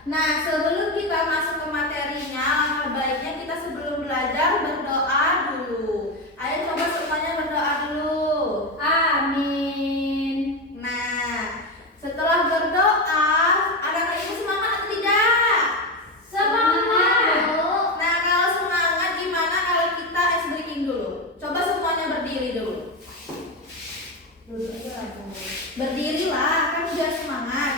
Nah, sebelum kita masuk ke materinya, alangkah baiknya kita sebelum belajar berdoa dulu. Ayo coba semuanya berdoa dulu. Amin. Nah, setelah berdoa, anak-anak ibu semangat atau tidak? Semangat. Nah, kalau semangat gimana kalau kita ice breaking dulu? Coba semuanya berdiri dulu. Berdirilah, kan udah semangat.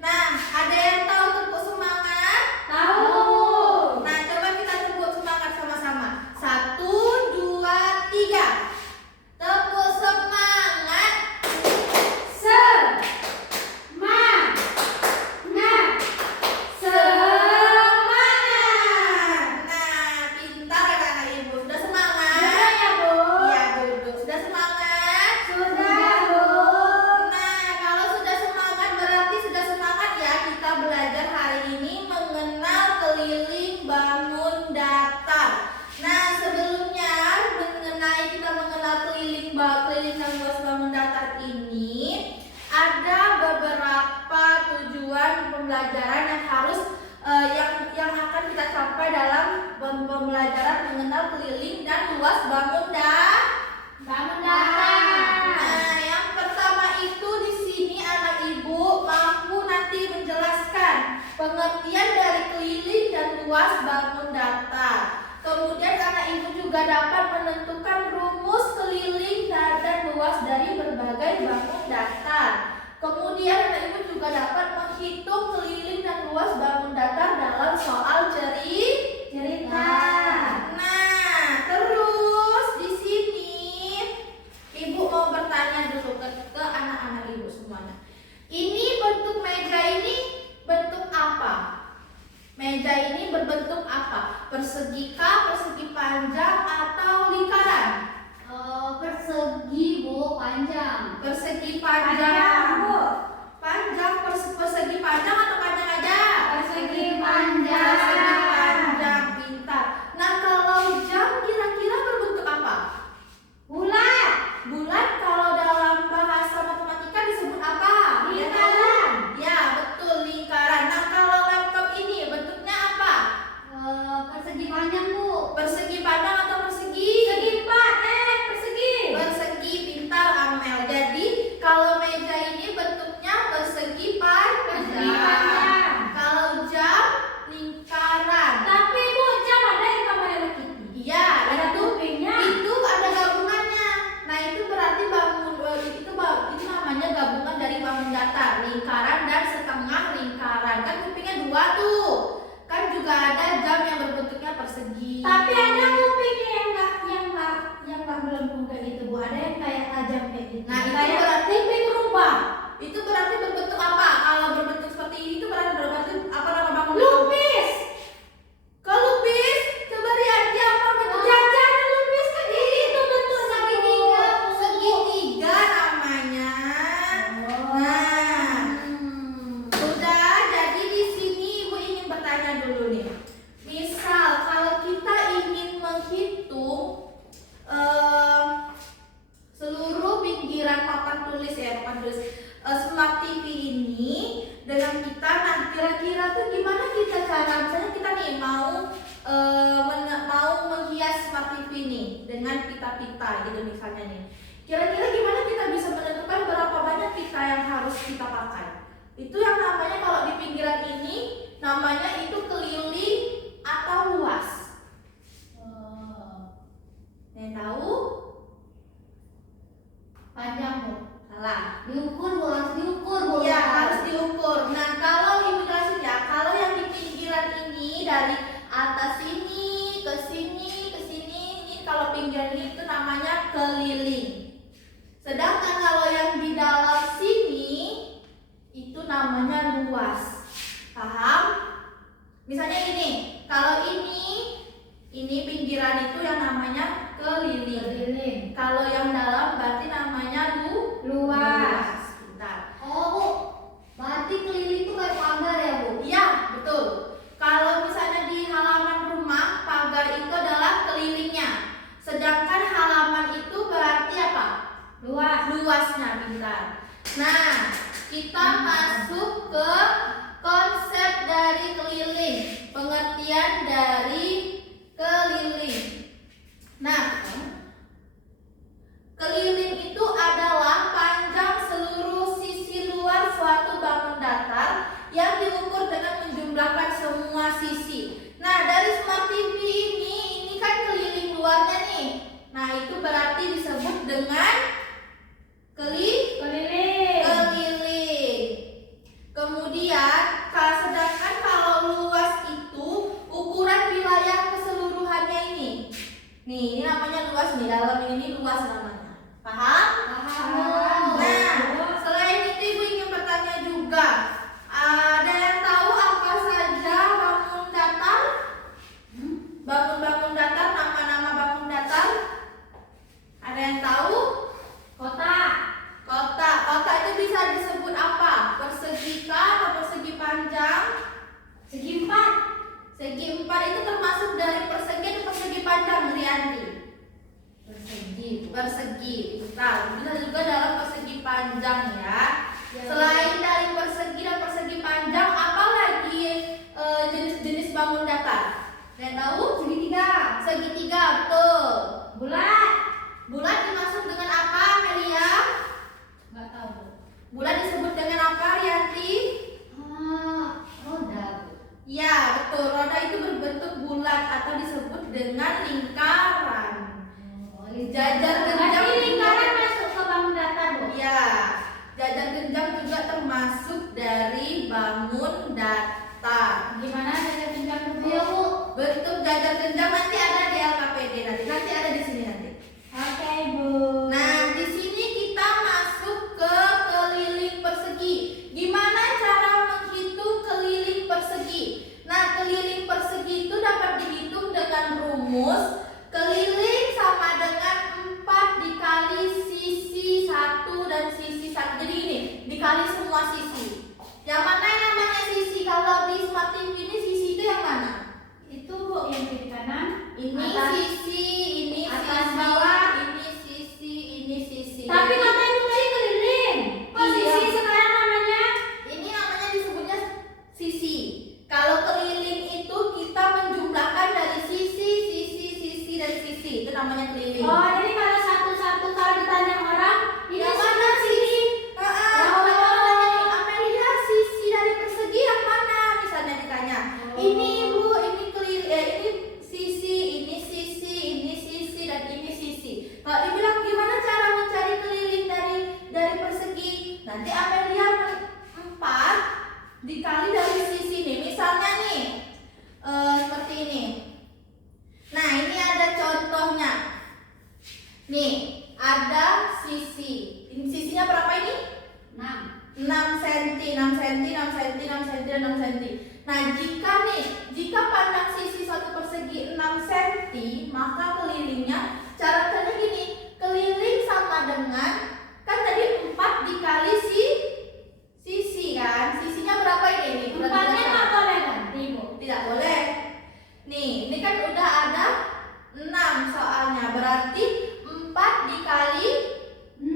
Nah, ada yang tahu tepuk semangat? Tahu. Nah, coba kita tepuk semangat sama-sama. 1, 2, 3. Tepuk semangat. Semangat. Semangat. Nah, pintar anak-anak ibu. Sudah semangat? Sudah ya, Bu? Iya, duduk. Sudah semangat? Sudah, Bu. Nah, kalau sudah semangat berarti sudah semangat ya kita belajar hari ini mengenal keliling bangun datar. Nah, sebelumnya kita mengenal keliling dan luas bangun datar ini ada beberapa tujuan pembelajaran yang harus yang akan kita capai dalam pembelajaran mengenal keliling dan luas bangun datar. Nah, yang pertama itu di sini anak ibu mampu nanti menjelaskan pengertian dari keliling dan luas bangun datar. Kemudian anak ibu juga dapat menentukan rumus keliling dan luas dari berbagai bangun datar. Kemudian anak ibu juga dapat menghitung keliling dan luas bangun datar dalam soal cerita. Nah, terus di sini ibu mau bertanya dulu ke anak-anak ibu semuanya. Ini bentuk meja ini bentuk apa? Meja ini berbentuk apa? Persegi kah, persegi panjang atau lingkaran? Persegi, Bu, panjang. Persegi panjang. Bu. Panjang, persegi panjang atau panjang aja? Persegi panjang. Persegi panjang, pintar. Nah, kalau jam kira-kira berbentuk apa? Bulat. Bulat kalau dalam bahasa matematika disebut apa? Lingkaran. Ya, betul, lingkaran. Nah, kalau laptop ini bentuknya apa? Persegi panjang, Bu. Persegi panjang atau persegi? Persegi. Persegi, pintar Amel. Jadi, kalau meja ini bentuknya persegi panjang. Kalau jam lingkaran. Tapi, Bu, jam ada yang namanya Kitty. Iya, Ada kupingnya. itu ada gabungannya. Nah, itu berarti itu namanya gabungan dari bangun datar, lingkaran dan setengah lingkaran. Kan kupingnya 2 tuh. Kan juga ada jam yang berbentuknya persegi. Tapi ada kupingnya yang nggak melengkung kayak gitu, Bu. Ada yang kayak tajam kayak gitu. Nah, itu kayak berarti kuping rubah. itu berarti berbentuk apa? Kalau berbentuk seperti ini itu berarti apa nama bangun datar? Lupis. Kelupis. Coba lihat dia apa bentuk Jajan lupis kan itu bentuk segitiga. segitiga namanya. Nah, sudah, jadi di sini ibu ingin bertanya dulu nih. Misal kalau kita ingin menghitung seluruh pinggiran papan tulis Smart TV ini dengan kita, nah kira-kira tuh gimana kita cara, misalnya kita nih mau menghias Smart TV ini dengan pita-pita gitu misalnya nih. Kira-kira gimana kita bisa menentukan berapa banyak pita yang harus kita pakai? Itu yang namanya kalau di pinggiran ini namanya itu keliling atau luas. Yang tahu? Panjang, Bu. Salah. Diukur, Bu. Harus diukur, Bu. Iya, harus diukur. Nah, kalau ibu jelasin ya, kalau yang di pinggiran ini dari atas sini ke sini ini kalau pinggiran ini itu namanya keliling. Sedangkan kalau yang di dalam sini itu namanya luas. Paham? Misalnya gini, kalau ini pinggiran itu yang namanya keliling. Kalau yang dalam berarti namanya luas. Bentar. Oh, Bu. Berarti keliling itu kayak pagar ya, Bu? Iya, betul. Kalau misalnya di halaman rumah, pagar itu adalah kelilingnya. Sedangkan halaman itu berarti apa? Luasnya, pintar. Nah, kita masuk ke konsep dari Kemudian, sedangkan kalau luas itu ukuran wilayah keseluruhannya ini. Nih, ini namanya luas nih. Dalam ini luas namanya. Paham? Paham. Nah, selain itu Ibu ingin bertanya juga. Ada yang tahu apa saja bangun datar? Bangun-bangun datar, nama-nama bangun datar? Ada yang tahu? Kota. Kota itu bisa disebut apa? Persegi kah atau persegi panjang? Segi empat. Segi empat itu termasuk dari persegi atau persegi panjang, Rianti? Persegi. Nah, bisa juga dalam persegi panjang ya. Selain dari persegi dan persegi panjang, apa lagi jenis-jenis bangun datar? Yang tahu? Segitiga. Segitiga, betul. Bulat. Bulat dimaksud dengan apa, Melia? Nggak tahu. Bulat disebut dengan apa, Rianti? Roda. Ya, betul. Roda itu berbentuk bulat atau disebut dengan lingkaran. Jajar genjang Berarti lingkaran juga- masuk ke bangun datar, Bu. Ya, jajar genjang juga termasuk dari bangun datar. Gimana jajar genjang itu, ya, Bu? Bentuk jajar genjang nanti ada di LKPD nanti ada di sini nanti. Oke, Bu. Nah, di sini kita masuk ke keliling persegi. Gimana cara menghitung keliling persegi? Nah, keliling persegi itu dapat dihitung dengan rumus keliling sama dengan 4 dikali sisi 1 dan sisi 1. Jadi ini dikali semua sisi. Yang mana yang namanya sisi? Kalau di Smart TV ini sisi itu yang mana? Itu, Bu, yang kiri kanan. Ini Atas. sisi, ini Atas, sisi, bawah. ini sisi, ini sisi. Tapi kata Ibu tadi keliling. Kok Iya. sisi sekarang namanya? Ini namanya disebutnya sisi. Kalau keliling itu kita menjumlahkan dari sisi, dan sisi. Itu namanya keliling. Oh, jadi kalau satu-satu kalau ditanya orang, ini Yang mana sebelah sini. Amelia, sisi dari persegi yang mana? Misalnya ditanya. Oh. Ini Ibu, ini keliling, ini sisi, dan ini sisi. Kalau dibilang gimana cara mencari keliling dari persegi? Nanti Amelia 4 dikali dari sisi nih. Misalnya nih, seperti ini. Nah, ini ada contohnya. Nih, ada sisi. Ini sisinya berapa ini? 6 cm, 6 cm, 6 cm, 6 cm, dan 6 cm. Nah, jika panjang sisi satu persegi 6 cm, maka kelilingnya cara caranya gini. Keliling sama dengan, kan tadi 4 dikali sisi kan? Sisinya berapa ini? Empatnya nggak boleh ganti, Bu. Tidak boleh. Nih, ini kan udah ada 6 soalnya. Berarti 4 dikali 6.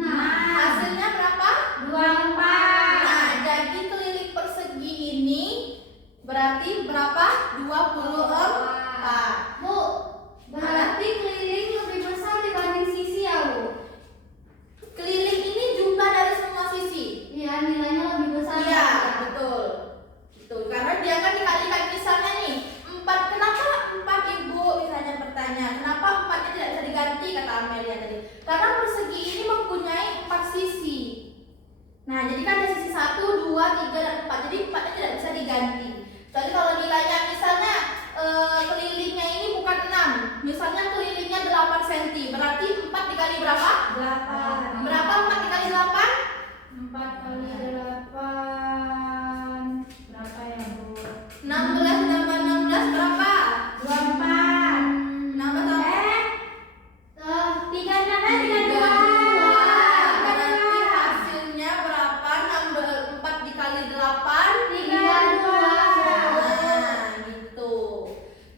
Hasilnya berapa? 24. Nah, jadi keliling persegi ini berarti berapa? 24. Bu, berarti keliling lebih besar dibanding sisi ya, Bu? Keliling ini jumlah dari semua sisi. Iya, nilainya lebih besar. Iya, ya? betul. Betul, karena dia kan dikalikan misalnya nih 4. Kenapa 4 Ibu misalnya bertanya, kenapa 4-nya tidak bisa diganti kata Amelia tadi? Karena persegi ini mempunyai 4 sisi. Nah, jadi kan ada sisi 1, 2, 3, dan 4. Jadi 4-nya tidak bisa diganti. Jadi kalau nilainya misalnya kelilingnya ini bukan 6. Misalnya kelilingnya 8 cm. Berarti 4 dikali berapa? 8. Berapa 4 dikali 8? 4 kali 8. Berapa ya, Bu? 16 tambah 16 berapa? 24. Nambah tambah 3 tambah 32. Berarti hasilnya berapa? 4 dikali 8 32. Nah, gitu.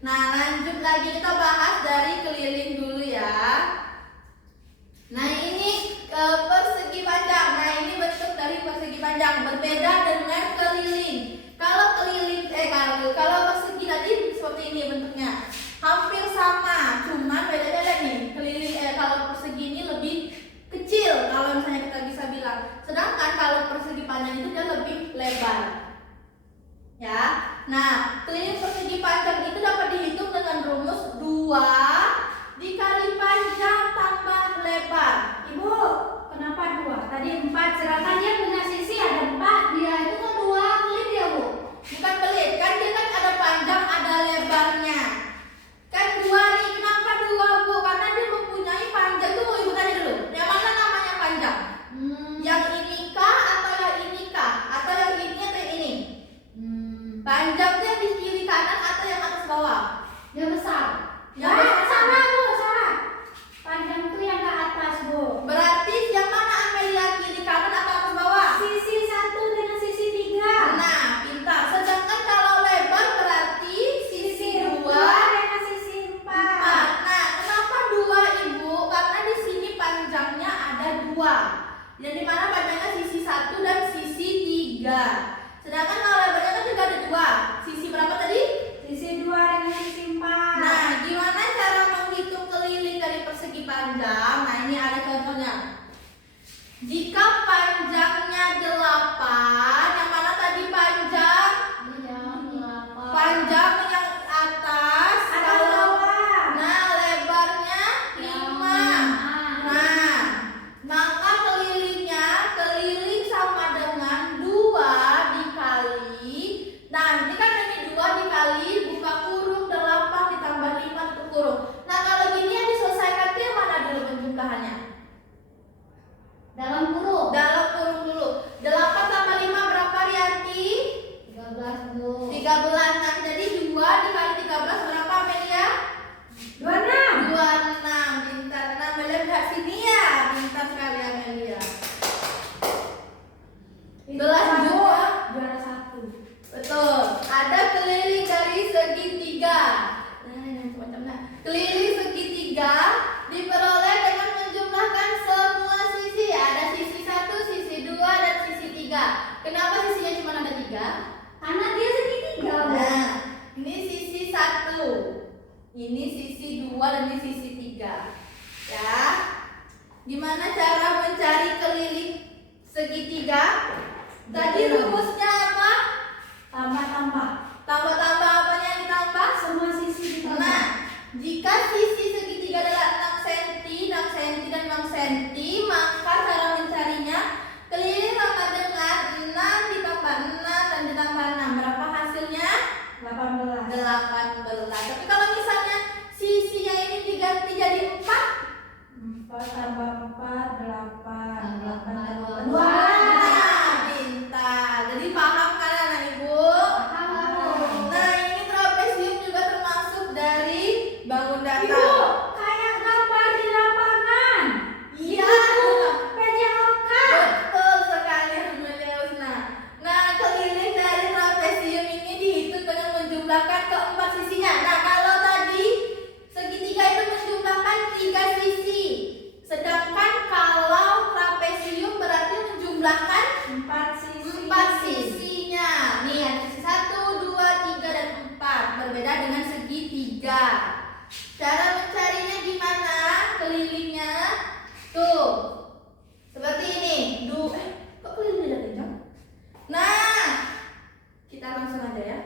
Nah, lanjut lagi kita bahas dari keliling dulu ya. Nah, ini persegi panjang. Nah, ini bentuk dari persegi panjang berbeda dengan keliling. Kalau persegi tadi seperti ini bentuknya. Hampir sama, cuman beda-beda nih. Kalau persegi ini lebih kecil kalau misalnya kita bisa bilang. Sedangkan kalau persegi panjang itu dia lebih lebar. Ya. Nah, keliling persegi panjang itu dapat dihitung dengan rumus 2 dikali panjang tambah lebar. Ibu, kenapa 2? Tadi 4, sedangkan dia punya sisi ada 4. Dia itu kan 2. Panjang tuh yang di kiri kanan atau yang atas bawah? Yang besar. Yang besar. Salah Bu, salah. Panjang tuh yang ke atas Bu. Berarti yang mana Amelia, kiri kanan atau atas bawah? Sisi 1 dengan sisi 3. Nah, pintar. Sedangkan kalau lebar berarti sisi 2 dengan sisi 4. 4. Nah, kenapa 2 Ibu? Karena di sini panjangnya ada 2. Dan di mana panjangnya sisi 1 dan sisi 3. Sedangkan kalau lebarnya kan juga ada 2. Sisi berapa tadi? Sisi 2 dengan sisi 4. Nah, gimana cara menghitung keliling dari persegi panjang? Nah, ini ada contohnya. Jika panjangnya 8, yang mana tadi panjang? Panjang yang atas. Atas Kalau bawah. nah, lebarnya 5. Nah, maka keliling sama dengan 2 dikali. Nah, ini kan ini 2 dikali buka kurung 8 ditambah 5 tutup kurung. Nah, kalau gini yang diselesaikan itu yang mana dulu penjumlahannya? Dalam kurung. Dalam kurung dulu. 8 tambah 5 berapa, Rianti? 13 Bu. 13. Nah, jadi 2 dikali 13 berapa, Amelia? 26. 26. Pintar. Nah, Amelia lihat sini ya. Pintar sekali Amelia. Selanjutnya juara 1. betul. Ada keliling dari segitiga. Nah, yang macam-macam. Keliling segitiga diperoleh dengan menjumlahkan semua sisi. Ada sisi 1, sisi 2, dan sisi 3. Kenapa sisinya cuma ada 3? Karena dia segitiga Bu. Nah, ini sisi 1. Ini sisi 2 dan ini sisi 3. Ya. Gimana cara mencari keliling segitiga? Tadi rumusnya apa? Tambah-tambah. Tambah-tambah apanya yang ditambah? Semua sisi ditambah. Nah, jika sisi segitiga adalah 6 cm, 6 cm, dan 6 cm, maka cara mencarinya keliling sama dengan 6 ditambah 6 dan ditambah 6. Berapa hasilnya? 18. 18. Tapi kalau misalnya sisinya ini diganti jadi 4, 4 tambah 4, 8. 8 tambah 2. nah, pintar. Jadi paham kan anak Ibu? Nah, ini trapesium juga termasuk dari bangun datar. Ibu, kayak gambar di lapangan. Iya. PJOK. Betul sekali Amelia Husna. Nah, keliling dari trapesium ini dihitung dengan menjumlahkan keempat sisinya. Nah, kalau tadi segitiga itu menjumlahkan 3 sisi. Sedangkan kalau trapesium berarti menjumlahkan 4 sisi. 4 sisinya. Nih, ada sisi 1, 2, 3, dan 4. Berbeda dengan segitiga. Cara mencarinya gimana? Kelilingnya tuh seperti ini. Kok kelilingnya kencang? Nah, kita langsung aja ya.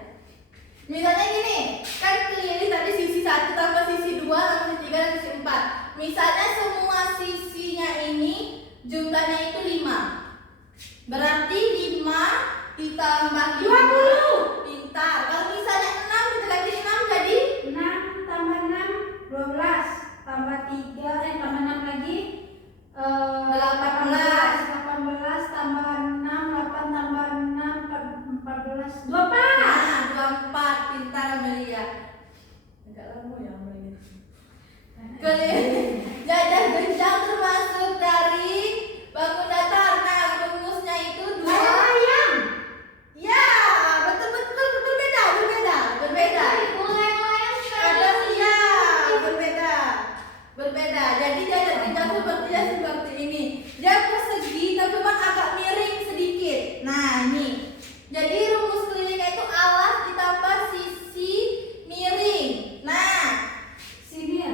Misalnya gini, kan keliling tadi sisi 1 tambah sisi 2 tambah sisi 3 dan sisi 4. Misalnya semua sisinya ini jumlahnya itu 5. Berarti 5 ditambah 20. Pintar. Kalau misalnya 6 kita ganti 6 jadi 6 tambah 6, 12. Tambah 3, tambah 6 lagi. 18. 18 tambah 6, 8 tambah 6, 14. 24. nah, 24. Pintar Amelia. Agak lama ya Amelia. Keliling jajah genjang termasuk dari bangun datar. Nah, rumusnya itu 2. Layang. Ya, betul-betul berbeda. Ada iya, berbeda. Jadi jajah genjang seperti ini. Dia persegi tapi cuma agak miring sedikit. Nah, ini. Jadi rumus kelilingnya itu alas ditambah sisi miring. Nah, Sini ya.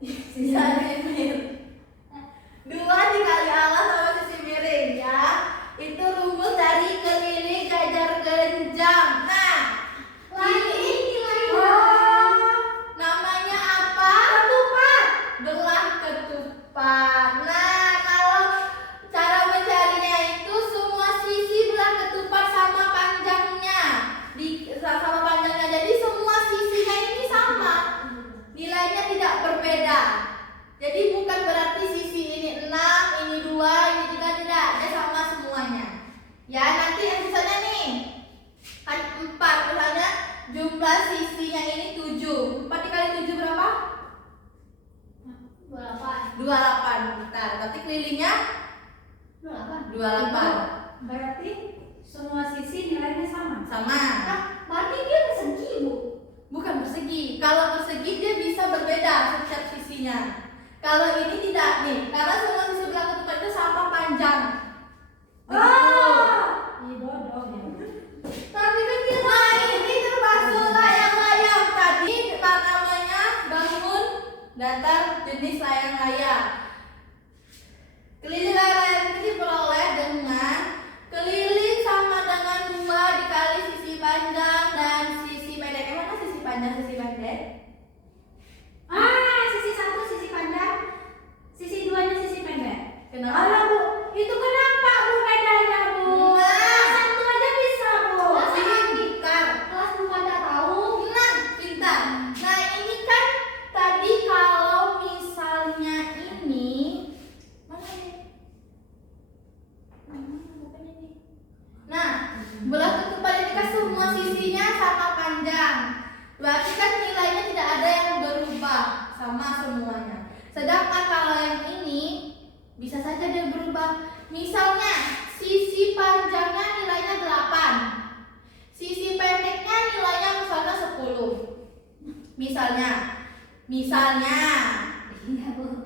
sisi miring. jumlah sisinya ini 7. 4 dikali 7 berapa? 28. 28. Bentar, berarti kelilingnya 28. Berarti semua sisi nilainya sama. Sama. Nah, berarti dia persegi, Bu. Bukan persegi. Kalau persegi dia bisa berbeda setiap sisinya. Kalau ini tidak nih, karena semua sisi belah ketupat itu sama panjang. Ini bodoh ya. Tapi kan nah ini termasuk layang-layang. Tadi apa namanya bangun datar jenis layang-layang. Keliling layang-layang itu diperoleh dengan keliling sama dengan 2 dikali sisi panjang dan sisi pendek. Mana sisi panjang sisi pendek? Sisi 1 sisi panjang, sisi 2-nya sisi pendek. Kenapa? Alah, Bu, itu kenapa Bu bedanya, Bu? Nah. Satu aja bisa, Bu. Pintar. Kelas Bu pada tahu. Nah, pintar. Nah, ini kan tadi kalau misalnya ini mana nih? Bukannya nih. Nah, belah ketupat ini kan semua sisinya sama panjang. Berarti kan nilainya tidak ada yang berubah, sama semuanya. Sedangkan kalau yang ini bisa saja dia berubah. Misalnya sisi panjangnya nilainya 8. Sisi pendeknya nilainya misalnya 10. Misalnya Iya, Bu.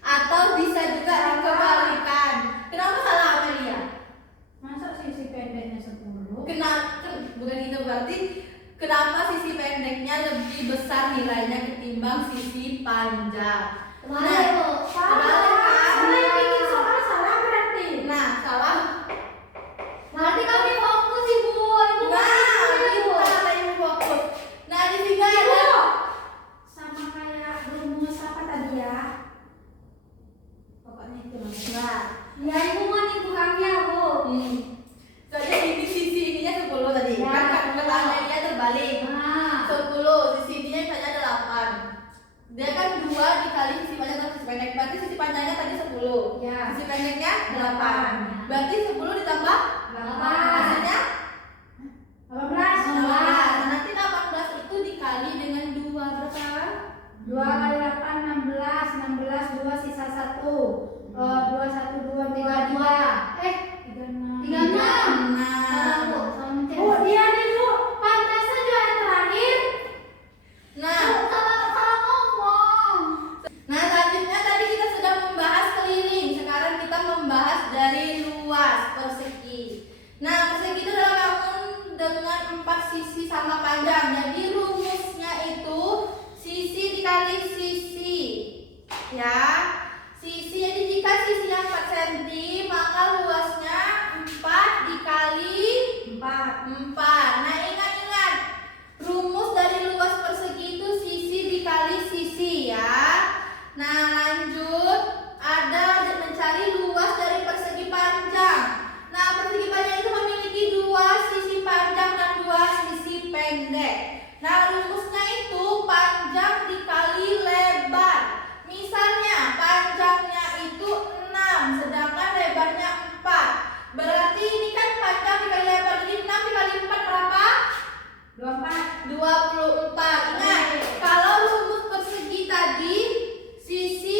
atau bisa juga dikembalikan. Kenapa salah Amelia? Masa sisi pendeknya 10? Kenapa bukan itu berarti kenapa sisi pendeknya lebih besar nilainya ketimbang sisi panjang? Kemarin, Bu. Kebalik kan? Salah yang bikin soal salah berarti. Nah, salah. Berarti kami fokus, Ibu. Ibu Nah, Ibu. kita ada yang fokus. Nah, di sini ada Ibu. Sama kayak rumus apa tadi ya? Pokoknya itu lah. nah, Ya, Ibu mau nipu kami ya, Bu. soalnya ini sisi ininya 10 tadi. Ya. Kan kata Amelia terbalik. Nah, 10, sisi ininya misalnya 8. Dia kan 2 dikali sisi panjang dan sisi pendek. Berarti sisi panjangnya tadi 10. ya. Sisi pendeknya 8. 8. Berarti 10 ditambah 8. hasilnya 18. 18. Nanti 18 itu dikali dengan 2 berapa? 2 kali 8, 16. 16, 2 sisa 1. 2, 1, 2, 2, 2. 36. 36. Bu, dia nih, Bu. Pantasnya juga yang terakhir. Nah, Salah ngomong. nah selanjutnya tadi kita sudah membahas keliling. Sekarang kita membahas dari luas persegi. Nah, persegi itu adalah bangun dengan 4 sisi sama panjang. Jadi rumusnya itu sisi dikali sisi. Ya. Sisi, jadi jika sisinya 4 cm, maka luasnya 4 dikali 4. Nah, ingat-ingat. Rumus dari luas persegi itu sisi dikali sisi ya. Nah, lanjut. Ada mencari luas dari persegi panjang. Nah, persegi panjang itu memiliki 2 sisi panjang dan 2 sisi pendek. Nah, rumusnya itu panjang dikali lebar. Misalnya panjangnya itu 6, sedangkan lebarnya 4. Berarti ini kan panjang dikali lebar, jadi 6 dikali 4 berapa? 24. 24. Ingat, kalau rumus persegi tadi sisi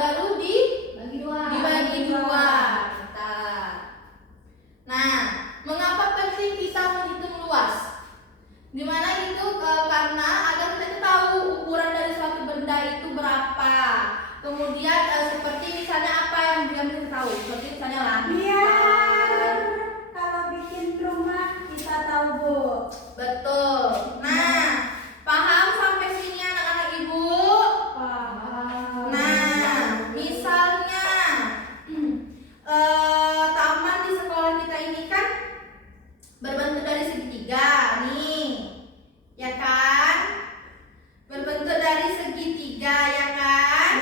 baru Bagi dua. dibagi dua. Nah, mengapa penting kita menghitung luas? Gimana gitu? Karena agar kita itu tahu ukuran dari suatu benda itu berapa. Kemudian seperti misalnya apa yang dia bisa tahu? Seperti misalnya langit. Biar kalau bikin rumah kita tahu, Bu. Betul. Nah, paham sampai sini anak-anak ibu? Paham. Nah, misalnya taman di sekolah kita ini kan berbentuk dari segitiga nih, ya kan? Berbentuk dari segitiga, ya kan?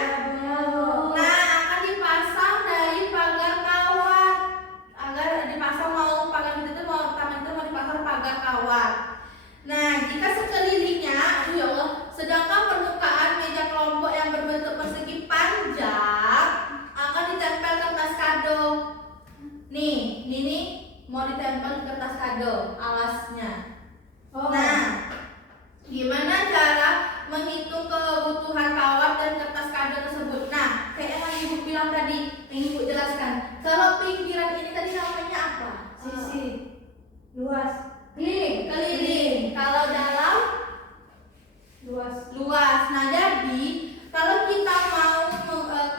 Nah, akan dipasang dari pagar kawat. Agar dipasang mau pagar itu mau taman itu mau dipasang pagar kawat. Nah, jika sekelilingnya, aduh ya Allah, sedangkan permukaan meja kelompok yang berbentuk persegi panjang akan ditempel kertas kado. Nih mau ditempel kertas kado alasnya. Nah, gimana cara menghitung kebutuhan kawat dan kertas kado tersebut? Nah, kayak yang ibu bilang tadi, yang ibu jelaskan. Kalau pinggiran ini tadi namanya apa? Sisi. Luas. Keliling. Kalau dalam Luas. luas. Nah, jadi kalau kita mau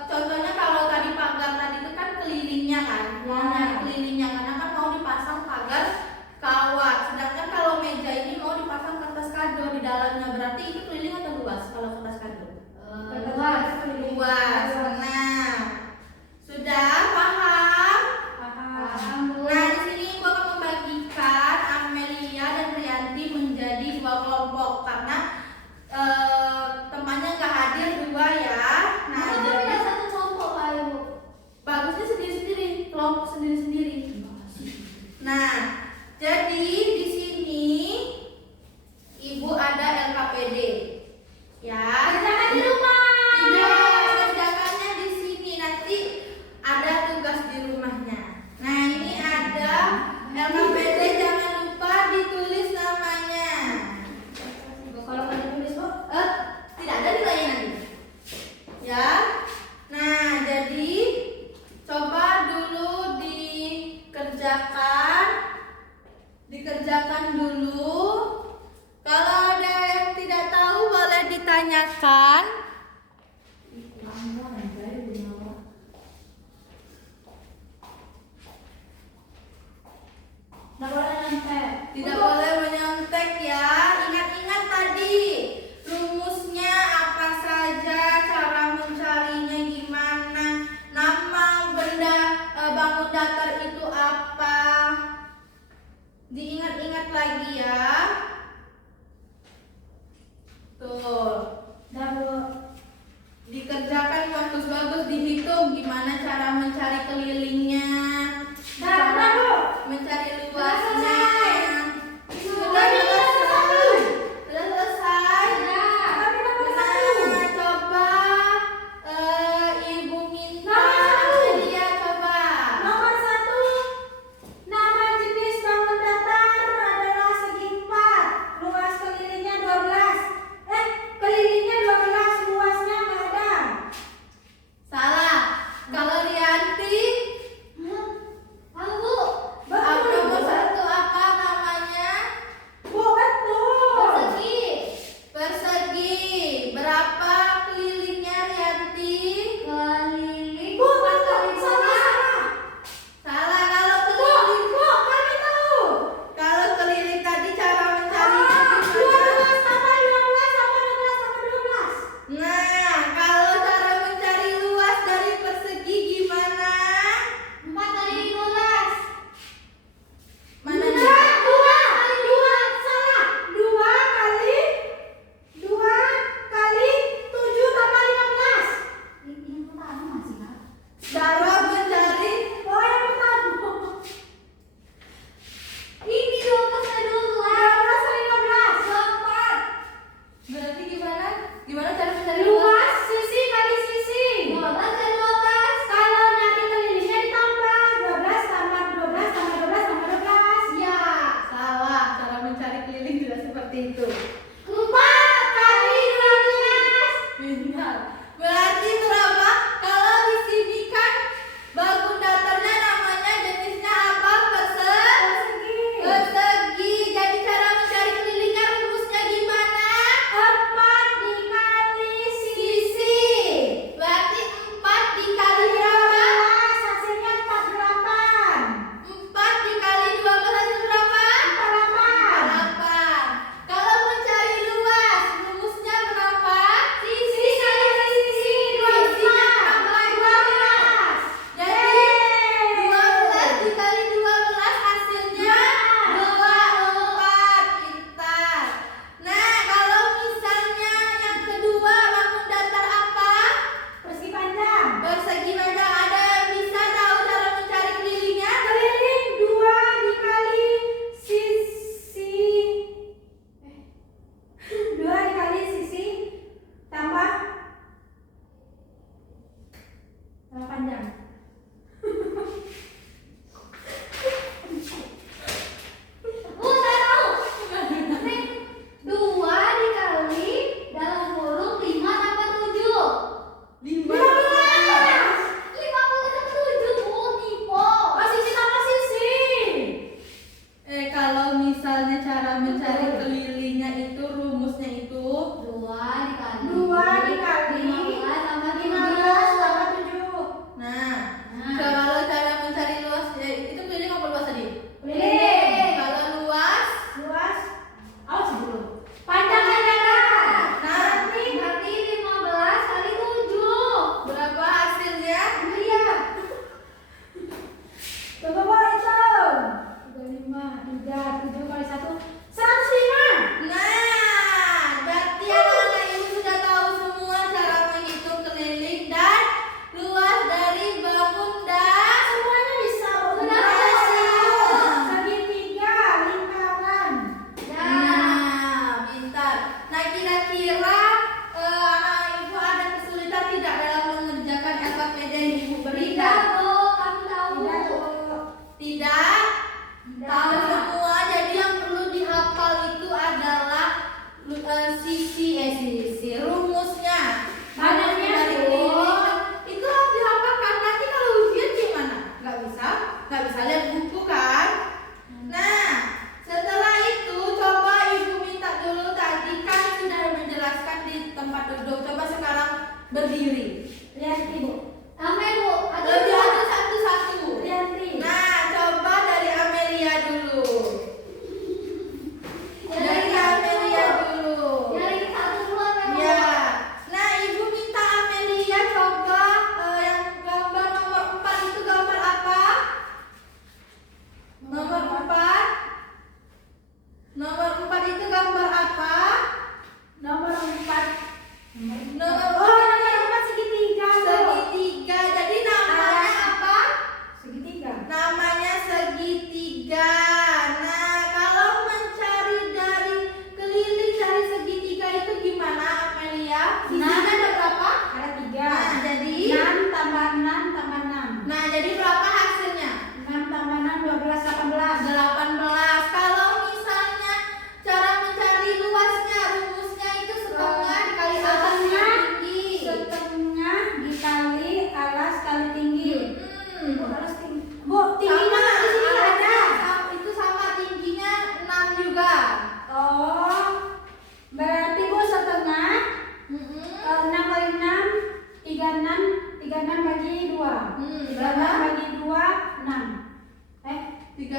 contohnya kalau tadi pagar tadi itu kan kelilingnya kan, Ya. kelilingnya karena kan mau dipasang pagar kawat. Sedangkan kalau meja ini mau dipasang kertas kado di dalamnya, berarti itu keliling atau luas kalau kertas kado? Luas. Nah, sudah paham? Paham, Bu. Nah, di sini ibu akan membagikan Amelia dan Rianti menjadi dua kelompok karena temannya nggak hadir dua ya. Nah, jadi satu kelompok, Pak, Ibu. bagusnya sendiri-sendiri, kelompok sendiri-sendiri. Nah, jadi di sini ibu ada LKPD, ya. Kerjakan di rumah. Tidak, kerjakannya di sini, nanti ada tugas di rumahnya. Nah, ini ada LKPD, jangan lupa ditulis namanya. Kalau nggak ditulis, Bu? Tidak ada nilainya nanti. Ya. Nah, jadi coba dulu dikerjakan dulu. Kalau ada yang tidak tahu boleh ditanyakan. Nggak boleh nyontek. Tidak boleh menyontek ya. Ingat-ingat tadi rumusnya apa saja, cara mencarinya gimana, nama benda bangun datar itu apa. Diingat-ingat lagi ya. Tuh. Dah, Bu. Dikerjakan bagus-bagus, dihitung gimana cara mencari kelilingnya, Dah, cara Bu. mencari luasnya. selesai. Sudah selesai. Sudah selesai. Tapi nomor satu. Nah, coba ibu minta Nomor satu. dia coba. Nomor satu, nama jenis bangun datar adalah segi 4. Luas kelilingnya 12. Kelilingnya 12, luasnya nggak ada. Salah. Kalau Rianti panjang. Saya tahu. Nih, 2 dikali dalam kurung 5 tambah 7. 15. 50 tambah 7, Bu. Nipo. Oh, sisi sama sisi. Kalau misalnya cara mencari kelilingnya itu rumusnya itu 2 dikali 2 dikali 15 tambah 15 7. tambah 7. nah, Nah. kalau cara mencari luas itu keliling apa luas tadi? Keliling. Kalau luas Luas. Oh, sebelum. Panjangnya kan? Berarti 15 kali 7. berapa hasilnya? Iya. Coba Pak hitung. 35, 3, 7 kali 1. 105. Nah, berarti anak-anak ibu sudah tahu semua cara menghitung keliling dan luas dari bangun dan Semuanya bisa. Bu. Sudah tahu. Segitiga, lingkaran. Nah, pintar. Nah, kira-kira anak ibu ada kesulitan tidak dalam mengerjakan LKPD yang ibu Tidak, berikan? Bu. Kami tahu. Tidak, Bu. Tidak? Tahu semua. Jadi yang perlu dihafal itu adalah sisi rumusnya. Banyaknya, Dari Bu. keliling. Itu harus dihafalkan. Nanti kalau ujian gimana? Nggak bisa lihat buku kan? Nah, setelah itu coba ibu minta dulu, tadi kan sudah menjelaskan di tempat duduk. Coba sekarang berdiri. Lihat Ibu. Sampai, Bu. Lebih ada satu-satu. Lihat. Nah, coba dari Amelia dulu. Dari Amelia dulu. Dari 1 dulu apa, Bu? Ya. Nah, ibu minta Amelia coba yang gambar nomor 4 itu gambar apa? Nomor 4. Nomor 4 itu gambar apa? Nomor 4. Nomor 4 segitiga. Bu. segitiga. Jadi namanya apa? Segitiga. Namanya segitiga. Nah, kalau mencari dari keliling dari segitiga itu gimana, Amelia? Sisinya ada berapa? Ada 3. Nah, jadi 6 tambah 6 tambah 6. Nah, jadi berapa hasilnya? 6 tambah 6 12 18. 18. Kalau misalnya cara mencari luasnya, rumusnya itu setengah dikali atas Setengah. tinggi. Setengah dikali alas kali tinggi. Bu, Hmm. alas tinggi. Bu, tingginya Sama, di sini ada. Itu sama tingginya 6 juga. Oh. Berarti Bu setengah Mm-mm. 6 kali 6 36 36 bagi 2. 36 Berapa? bagi 2 6. 12.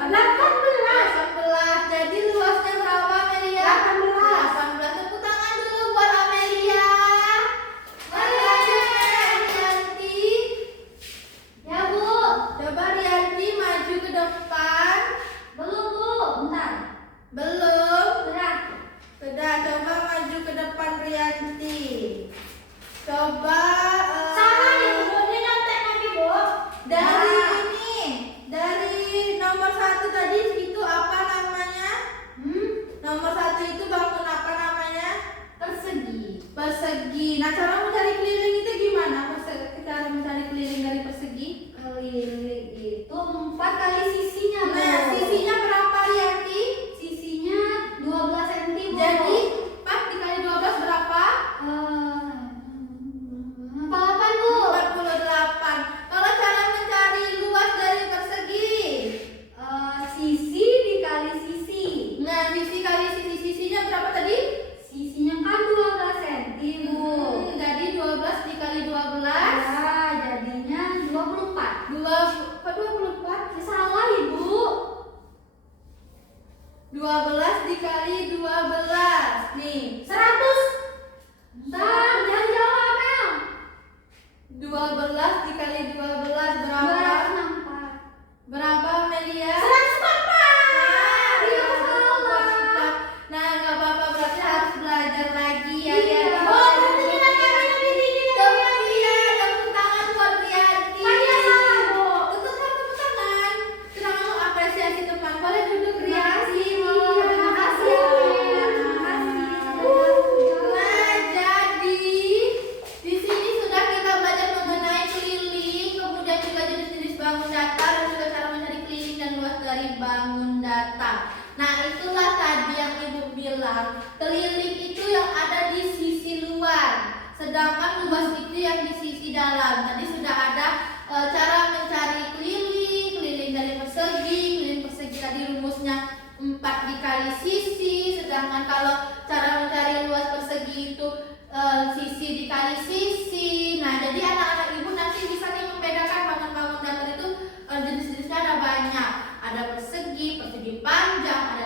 Berapa? 12. 18. Jadi luasnya berapa, Amelia? 18. 18. Tepuk tangan dulu buat Amelia. Rianti. Ya, Bu. Coba Rianti maju ke depan. Belum, Bu. Bentar. Belum. Sudah. Sudah, coba maju ke depan Rianti. Coba Salah itu Bu, ini nyontek nanti Bu. dari ini, dari nomor 1 tadi itu apa namanya? Nomor 1 itu bangun apa namanya? Persegi. Persegi. Nah, cara mencari keliling itu gimana? Cara mencari keliling dari persegi? Keliling itu 4 kali sisinya, Bu. Nah, sisinya berapa, Rianti? Sisinya 12 cm, Bu. Jadi 4 dikali 12 berapa? 48, Bu. 48. Kalau cara mencari luas dari persegi? Sisi dikali sisi. Nah, sisi kali sisi, sisinya berapa tadi? Sisinya kan 12 cm, Bu. Jadi 12 dikali 12. Ya, jadinya 24. 24. Ya, salah sisi dalam. Tadi sudah ada cara mencari keliling dari keliling persegi tadi rumusnya 4 dikali sisi, sedangkan kalau cara mencari luas persegi itu sisi dikali sisi. Nah, jadi anak-anak ibu nanti bisa nih membedakan bangun-bangun datar itu jenis-jenisnya ada banyak. Ada persegi panjang, ada